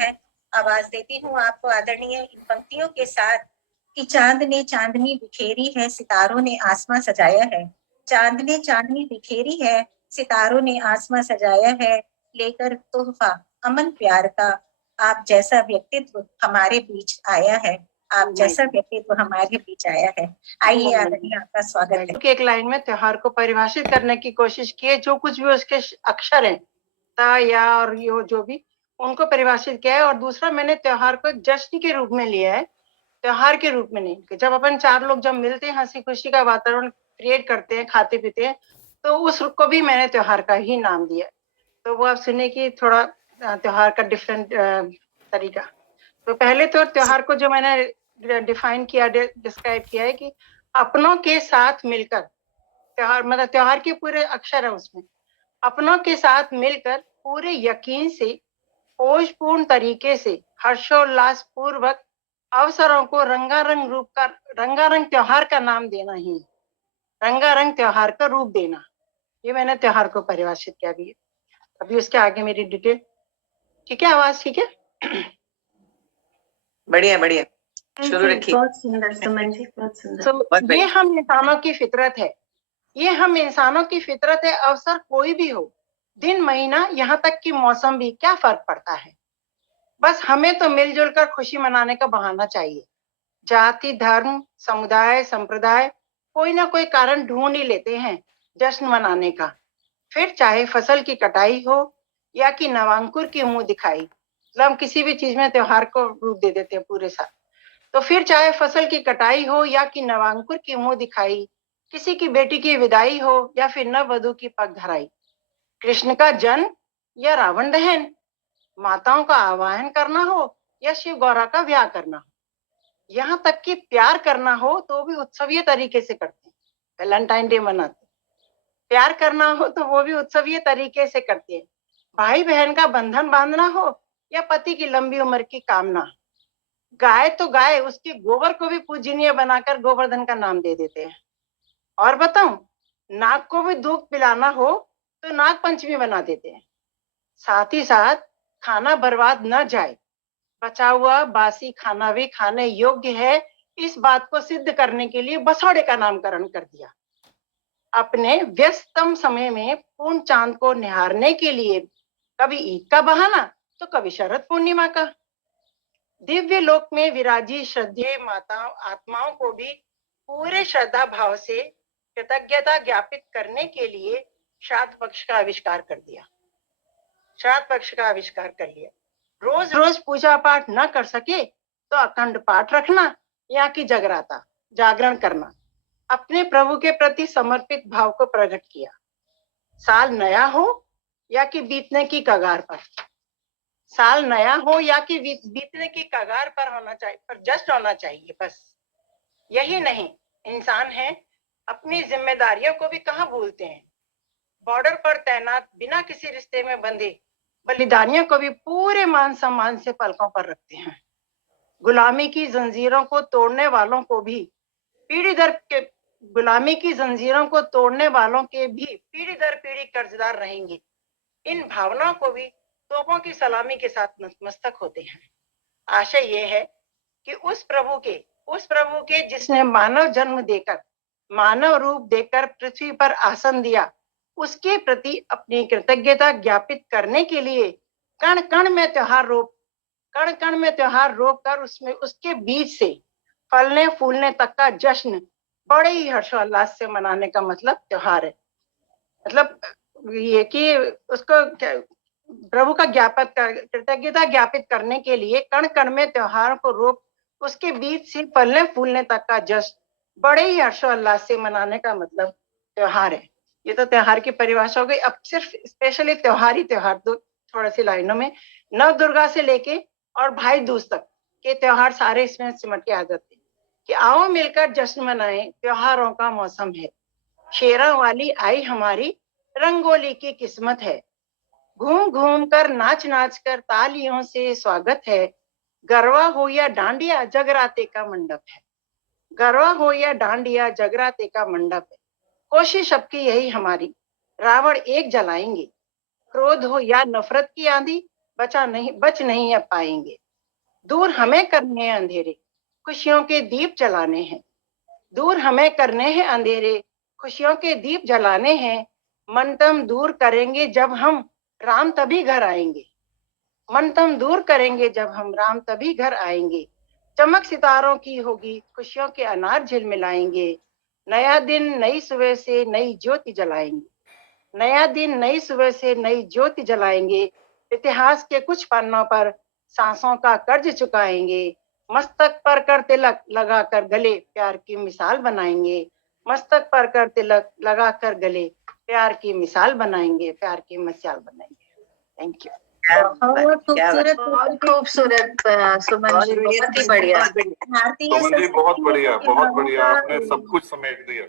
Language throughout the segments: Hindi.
है। आवाज देती हूँ आपको आदरणीय इन पंक्तियों के साथ कि चांद ने चांदनी बिखेरी है, सितारों ने आसमां सजाया है। चांद ने चांदनी बिखेरी है, सितारों ने आसमां सजाया है, लेकर तोहफा अमन प्यार का, आप जैसा व्यक्तित्व हमारे बीच आया है। आप जैसा व्यक्तित्व हमारे बीच आया है। आइए आदरणीय, आपका स्वागत है। एक लाइन में त्योहार को परिभाषित करने की कोशिश की है, जो कुछ भी उसके अक्षर हैं, ता या और यो जो भी, उनको परिभाषित किया है। और दूसरा, मैंने त्योहार को एक जश्न के रूप में लिया है, त्योहार के रूप में नहीं। जब अपन चार लोग जब मिलते हैं, हंसी खुशी का वातावरण क्रिएट करते हैं, खाते पीते हैं, तो उसको भी मैंने त्योहार का ही नाम दिया। तो वो आप सुने की थोड़ा त्योहार का डिफरेंट तरीका। तो पहले तो त्योहार को जो मैंने डिफाइन किया, डिस्क्राइब किया है कि अपनों के साथ मिलकर, त्योहार मतलब त्योहार के पूरे अक्षर है उसमें, अपनों के साथ मिलकर पूरे यकीन से, होशपूर्ण तरीके से, हर्षोल्लास पूर्वक अवसरों को रंगारंग त्योहार का नाम देना ही, रंगारंग त्योहार का रूप देना, ये मैंने त्योहार को परिभाषित किया भी है। अभी उसके आगे मेरी डिटेल। ठीक है, आवाज ठीक है? बढ़िया बढ़िया, शुरू रखिए। बहुत सुंदर सुमन जी, बहुत सुंदर। तो ये हम इंसानों की फितरत है, ये हम इंसानों की फितरत है। अवसर कोई भी हो, दिन महीना यहाँ तक कि मौसम भी, क्या फर्क पड़ता है। बस हमें तो मिलजुल कर खुशी मनाने का बहाना चाहिए। जाति, धर्म, समुदाय, संप्रदाय कोई ना कोई कारण ढूंढ ही लेते हैं जश्न मनाने का। फिर चाहे फसल की कटाई हो या कि नवांकुर की मुंह दिखाई, मतलब हम किसी भी चीज में त्योहार को रूप दे देते हैं पूरे साल। तो फिर चाहे फसल की कटाई हो या कि नवांकुर की मुंह दिखाई, किसी की बेटी की विदाई हो या फिर नववधु की पग धराई, कृष्ण का जन्म या रावण दहन, माताओं का आवाहन करना हो या शिव गौरा का ब्याह करना हो, यहाँ तक कि प्यार करना हो तो भी उत्सवीय तरीके से करते हैं। वैलेंटाइन डे मनाते, प्यार करना हो तो वो भी उत्सवीय तरीके से करते हैं। भाई बहन का बंधन बांधना हो या पति की लंबी उम्र की कामना, गाय तो गाय, उसके गोबर को भी पूजनीय बनाकर गोवर्धन का नाम दे देते हैं। और बताऊं, नाग को भी दूध पिलाना हो तो नाग पंचमी बना देते हैं। साथ ही साथ खाना बर्बाद न जाए, बचा हुआ बासी खाना भी खाने योग्य है, इस बात को सिद्ध करने के लिए बसौड़े का नामकरण कर दिया। अपने व्यस्ततम समय में पूर्ण चांद को निहारने के लिए कभी ईद का बहाना तो कभी शरद पूर्णिमा का। दिव्य लोक में विराजी श्रद्धेय माताओं आत्माओं को भी पूरे श्रद्धा भाव से कृतज्ञता ज्ञापित करने के लिए श्राद्ध पक्ष का आविष्कार कर दिया, श्राद्ध पक्ष का आविष्कार कर लिया। रोज रोज पूजा पाठ न कर सके तो अखंड पाठ रखना या कि जगराता, जागरण करना, अपने प्रभु के प्रति समर्पित भाव को प्रकट किया। साल नया हो या कि बीतने की कगार पर, साल नया हो या कि बीतने की कगार पर होना चाहिए, पर जस्ट होना चाहिए बस। यही नहीं, इंसान है, अपनी जिम्मेदारियों को भी कहाँ भूलते हैं। बॉर्डर पर तैनात बिना किसी रिश्ते में बंधे बलिदानियों को भी पूरे मान सम्मान से पलकों पर रखते हैं। गुलामी की जंजीरों को तोड़ने वालों को भी पीढ़ी दर के गुलामी की जंजीरों को तोड़ने वालों के भी पीढ़ी दर पीढ़ी कर्जदार रहेंगे। इन भावनाओं को भी तोपों की सलामी के साथ नतमस्तक होते हैं। आशय ये है कि उस प्रभु के जिसने मानव जन्म देकर, मानव रूप देकर पृथ्वी पर आसन दिया, उसके प्रति अपनी कृतज्ञता ज्ञापित करने के लिए कण कण में त्योहार रोप कर उसमें उसके बीच से फलने फूलने तक का जश्न बड़े ही हर्षोल्लास से मनाने का मतलब त्योहार है। मतलब ये कि उसको प्रभु का कृतज्ञता ज्ञापित करने के लिए कण कण में त्योहार को रोप उसके बीच से फलने फूलने तक का जश्न बड़े ही हर्षोल्लास से मनाने का मतलब त्योहार है। ये तो त्योहार की परिभाषा हो गई। अब सिर्फ स्पेशली त्योहार दो थोड़ा सी लाइनों में, नव दुर्गा से लेके और भाई दूज तक के त्योहार सारे इसमें सिमट के आ जाते हैं कि आओ मिलकर जश्न मनाएं, त्योहारों का मौसम है, शेरा वाली आई हमारी रंगोली की किस्मत है, घूम घूम कर नाच नाच कर तालियों से स्वागत है, गरबा हो या डांडिया जगराते का मंडप है, गरबा हो या डांडिया जगराते का मंडप है, कोशिश अब की यही हमारी, रावण एक जलाएंगे, क्रोध हो या नफरत की आंधी बच नहीं अब पाएंगे। दूर हमें करने हैं अंधेरे, खुशियों के दीप जलाने हैं। दूर हमें करने हैं अंधेरे, खुशियों के दीप जलाने हैं। मन तम दूर करेंगे जब हम, राम तभी घर आएंगे। मन तम दूर करेंगे जब हम, राम तभी घर आएंगे। चमक सितारों की होगी, खुशियों के अनार झिलमिलाएंगे। नया दिन नई सुबह से नई ज्योति जलाएंगे। नया दिन नई सुबह से नई ज्योति जलाएंगे। इतिहास के कुछ पन्नों पर सांसों का कर्ज चुकाएंगे। मस्तक पर कर तिलक लगाकर गले प्यार की मिसाल बनाएंगे। मस्तक पर कर तिलक लगाकर गले प्यार की मिसाल बनाएंगे, प्यार की मिसाल बनाएंगे। Thank you. बहुत क्या बात। खूबसूरत बहुत खूबसूरत सुमन जी, बहुत ही बढ़िया। भारतीय सुमन जी बहुत संस्कृति बढ़िया, के बहुत भावों बढ़िया, का- आपने सब कुछ समेट दिया।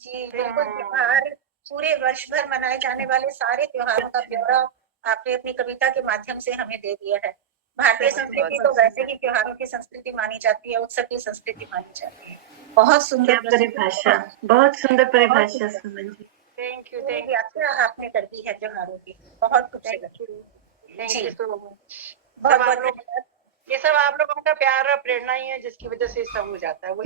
जी बिल्कुल, त्योहार पूरे वर्ष भर मनाए जाने वाले सारे त्योहारों का ब्यौरा आपने अपनी कविता के माध्यम से हमें दे दिया है। भारतीय संस्कृति तो वैसे ही त्योहारों की संस्कृति मानी जाती है, उत्सव की संस्कृति मानी जाती है। बहुत सुंदर क्या परिभाषा, बहुत सुंदर परिभाषा सुमन जी। थैंक यू, पूरी थैंक व्याख्या आपने कर दी है त्योहारों की, बहुत खूबसूरत। You, thank ji. You so much. बहुत सब आप बहुत लोग, ये सब आप लोगों का प्यार और प्रेरणा ही है जिसकी वजह से सब हो जाता है। वो